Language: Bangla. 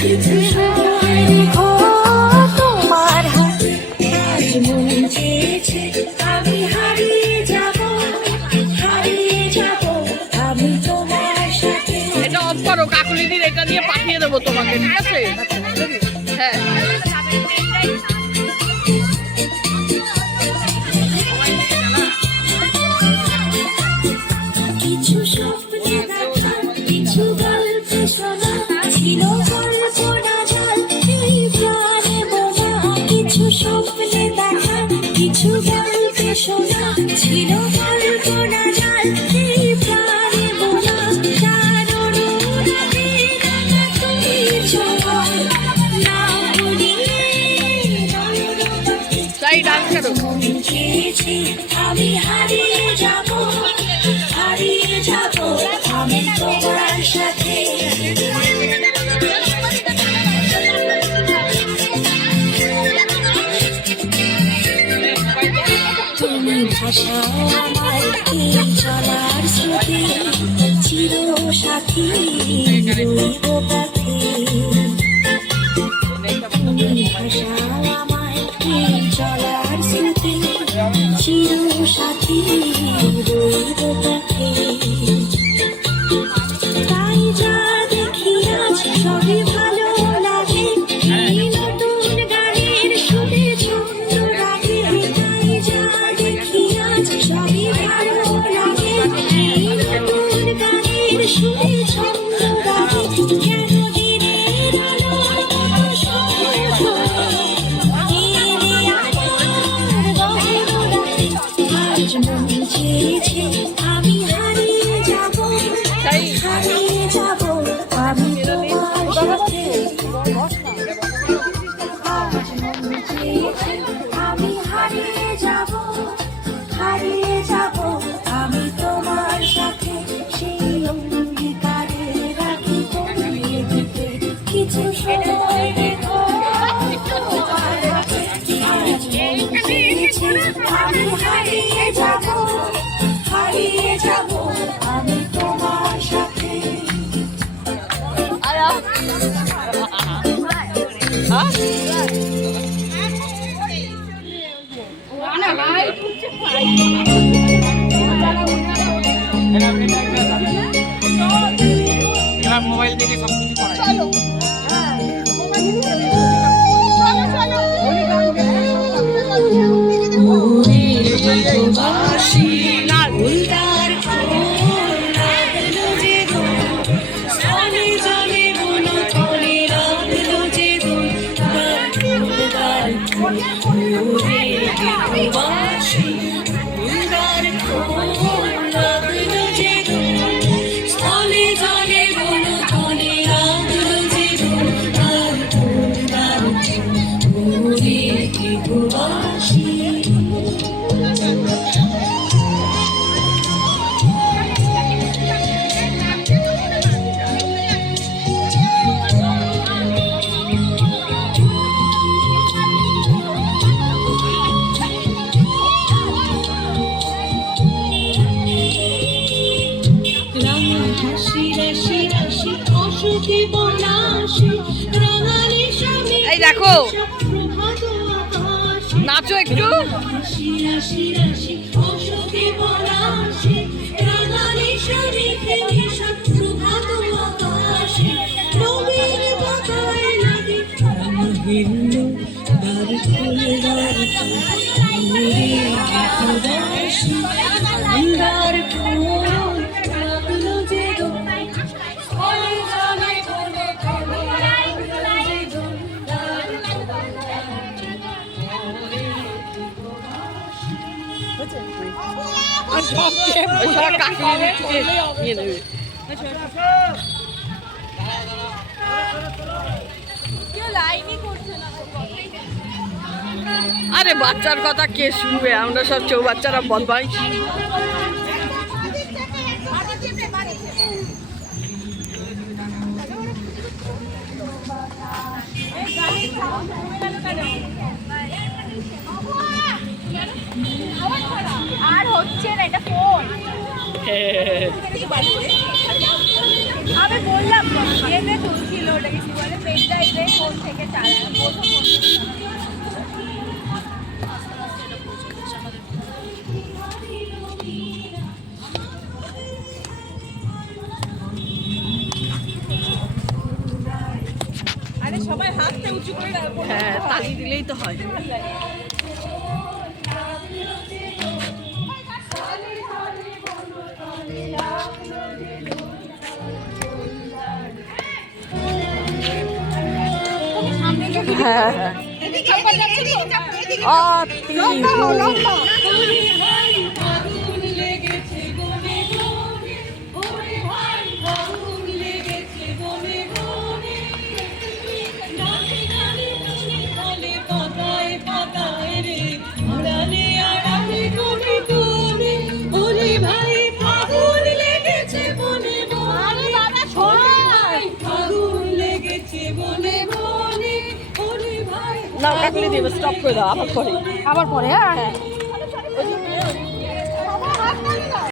কিছু সময় রেখো তোমার হাতে, আজ মন চেয়েছে আমি হারিয়ে যাব, হারিয়ে যাব আমি তোমার সাথে। এটা অফ করো কাকুলিদির, এটা নিয়ে পাঠিয়ে দেবো তোমাকে, ঠিক আছে? হ্যাঁ কিছু স্বপ্নে দেখা, কিছু গল্পে শোনা, ছিল কল্পনা জাল এই প্রাণে বোনা। কিছু স্বপ্নে দেখা, কিছু গল্পে শোনা, ছিল কল্পনা জাল এই প্রাণে বোনা। জানোর রাতে দেখা তুমি ছোঁয়া, না ভুলিয়ে তাই ডান্স করো। মন চেয়েছে আমি হারিয়ে যাব, হারিয়ে যাব আমি তোমার সাথে। তুমি ভাষা আমার এই চলার স্মৃতি, চির সাথী রইব পথে। তুমি ভাষা আমার এই চলার স্মৃতি, চির সাথী রইব পথে। তাই যা দেখি আজ সবই ভালো লাগে, এই নতুন গানের সুরে ছন্দ রাগে। তাই যা দেখি আজ সবই ভালো লাগে, এই নতুন গানের সুরে ছন্দ রাগে। কেন দিনের আলো সবুজ এলে আমার গহন রাতে, আজ মন চেয়েছে আমি হারিয়ে যাব, হারিয়ে যাব আমি তোমার সাথে। আজ মন চেয়েছে আমি হারিয়ে যাব, হারিয়ে যাব আমি তোমার সাথে। সেই অঙ্গীকারে রাখি তোমায় দিতে, কিছু সময় রেখো তোমার হাতে। আজ মন চেয়েছে আমি হারিয়ে যাব, হারিয়ে যাব আমি তোমার সাথে। মোবাইল থেকে সবকিছু করা যায়। এই দেখো নাচো একটু। আরে বাচ্চার কথা কে শুনবে, আমরা সব বাচ্চারা বদমাই। আর হচ্ছে না, এটা ফোন। আমি বললাম ইয়েতে চলছিল, ওটা কিছু বলে পেটটা আরে সবাই হাতটা উঁচু করে হ্যাঁ তালি দিলেই তো হয়। হ্যাঁ হ্যাঁ না কাকলি দেবে স্টপ করে দাও আবার পরে আবার পরে হ্যাঁ